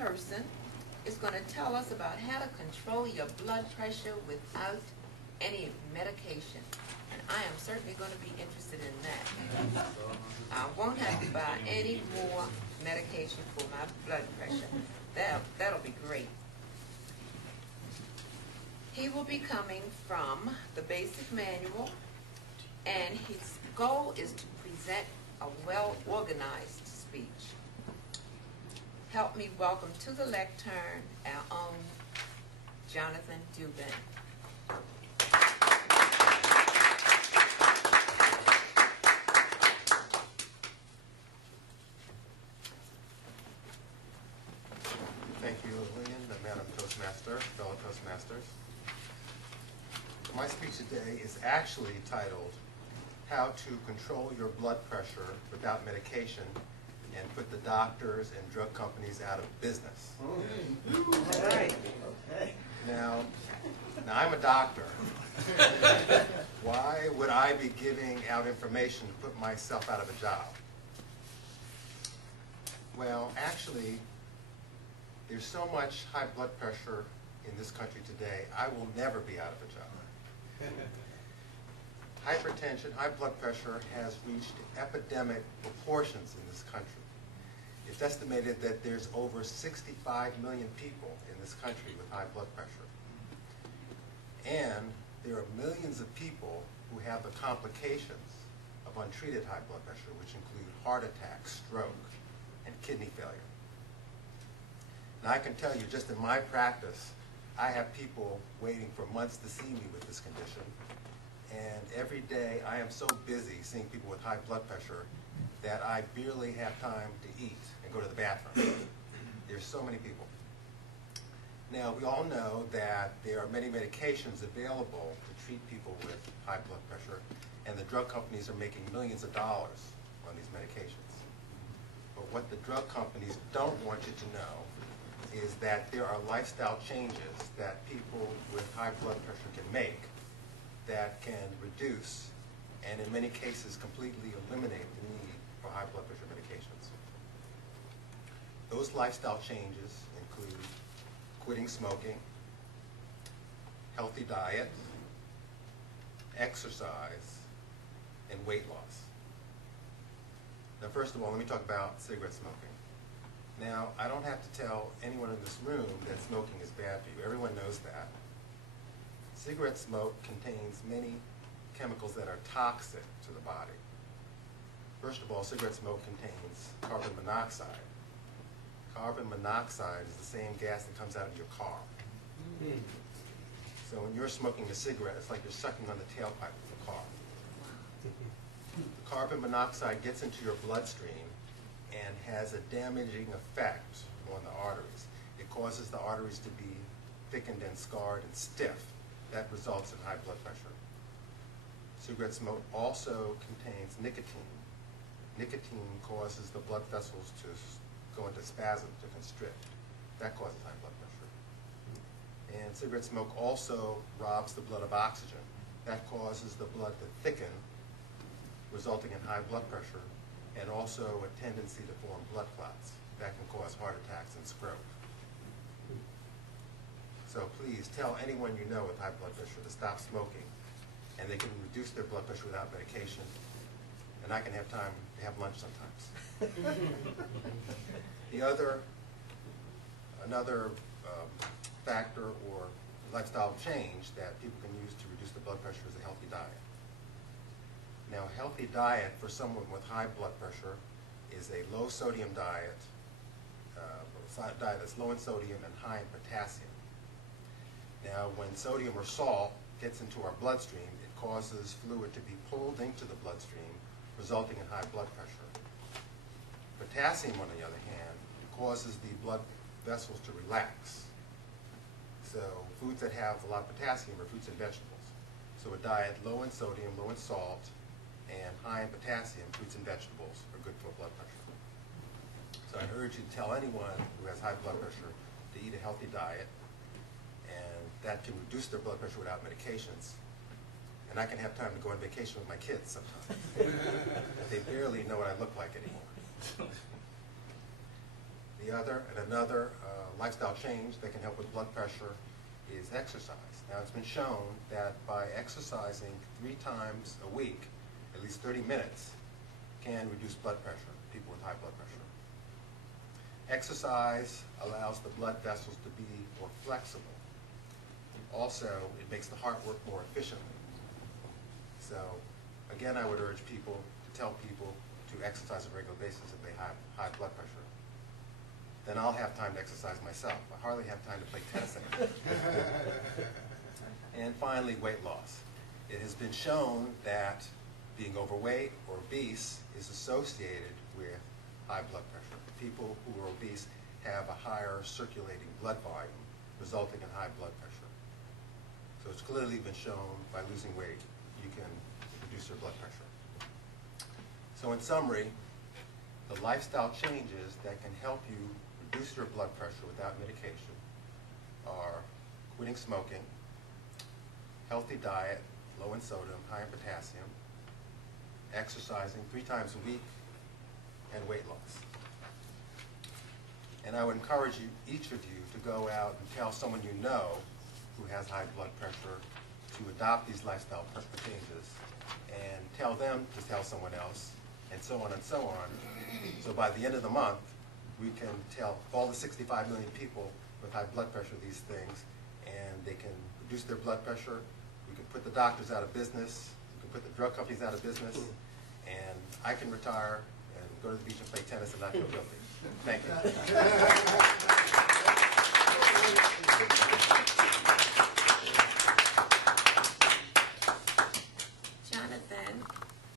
person is going to tell us about how to control your blood pressure without any medication. And I am certainly going to be interested in that. I won't have to buy any more medication for my blood pressure. That'll be great. He will be coming from the basic manual, and his goal is to present a well-organized speech. Help me welcome to the lectern our own Jonathan Dubin. Thank you, Lillian, Madam Toastmaster, fellow Toastmasters. My speech today is actually titled, How to Control Your Blood Pressure Without Medication and Put the Doctors and Drug Companies Out of Business. All right. Okay. Now I'm a doctor. Why would I be giving out information to put myself out of a job? Well, actually, there's so much high blood pressure in this country today, I will never be out of a job. Hypertension, high blood pressure, has reached epidemic proportions in this country. It's estimated that there's over 65 million people in this country with high blood pressure. And there are millions of people who have the complications of untreated high blood pressure, which include heart attack, stroke, and kidney failure. And I can tell you, just in my practice, I have people waiting for months to see me with this condition. And every day I am so busy seeing people with high blood pressure that I barely have time to eat and go to the bathroom. There's so many people. Now, we all know that there are many medications available to treat people with high blood pressure, and the drug companies are making millions of dollars on these medications. But what the drug companies don't want you to know is that there are lifestyle changes that people with high blood pressure can make that can reduce and in many cases completely eliminate the need for high blood pressure medications. Those lifestyle changes include quitting smoking, healthy diet, exercise, and weight loss. Now, first of all, let me talk about cigarette smoking. Now, I don't have to tell anyone in this room that smoking is bad for you. Everyone knows that. Cigarette smoke contains many chemicals that are toxic to the body. First of all, cigarette smoke contains carbon monoxide. Carbon monoxide is the same gas that comes out of your car. So when you're smoking a cigarette, it's like you're sucking on the tailpipe of the car. The carbon monoxide gets into your bloodstream and has a damaging effect on the arteries. It causes the arteries to be thickened and scarred and stiff. That results in high blood pressure. Cigarette smoke also contains nicotine. Nicotine causes the blood vessels to go into spasm, to constrict. That causes high blood pressure. And cigarette smoke also robs the blood of oxygen. That causes the blood to thicken, resulting in high blood pressure, and also a tendency to form blood clots. That can cause heart attacks and stroke. So please tell anyone you know with high blood pressure to stop smoking, and they can reduce their blood pressure without medication, and I can have time to have lunch sometimes. Another factor or lifestyle change that people can use to reduce the blood pressure is a healthy diet. Now, a healthy diet for someone with high blood pressure is a low sodium diet, a diet that's low in sodium and high in potassium. Now, when sodium or salt gets into our bloodstream, it causes fluid to be pulled into the bloodstream, resulting in high blood pressure. Potassium, on the other hand, causes the blood vessels to relax. So foods that have a lot of potassium are fruits and vegetables. So a diet low in sodium, low in salt, and high in potassium, fruits and vegetables, are good for blood pressure. So I urge you to tell anyone who has high blood pressure to eat a healthy diet, and that can reduce their blood pressure without medications. And I can have time to go on vacation with my kids sometimes. They barely know what I look like anymore. Another lifestyle change that can help with blood pressure is exercise. Now, it's been shown that by exercising 3 times a week, at least 30 minutes, can reduce blood pressure in people with high blood pressure. Exercise allows the blood vessels to be more flexible. Also, it makes the heart work more efficiently. So, again, I would urge people to tell people to exercise on a regular basis if they have high blood pressure. Then I'll have time to exercise myself. I hardly have time to play tennis anymore. And finally, weight loss. It has been shown that being overweight or obese is associated with high blood pressure. People who are obese have a higher circulating blood volume, resulting in high blood pressure. So it's clearly been shown by losing weight, you can reduce your blood pressure. So in summary, the lifestyle changes that can help you reduce your blood pressure without medication are quitting smoking, healthy diet, low in sodium, high in potassium, exercising 3 times a week, and weight loss. And I would encourage you, each of you, to go out and tell someone you know who has high blood pressure to adopt these lifestyle changes, and tell them to tell someone else, and so on and so on. So by the end of the month, we can tell all the 65 million people with high blood pressure these things, and they can reduce their blood pressure. We can put the doctors out of business. We can put the drug companies out of business. And I can retire and go to the beach and play tennis and not feel guilty. Thank you.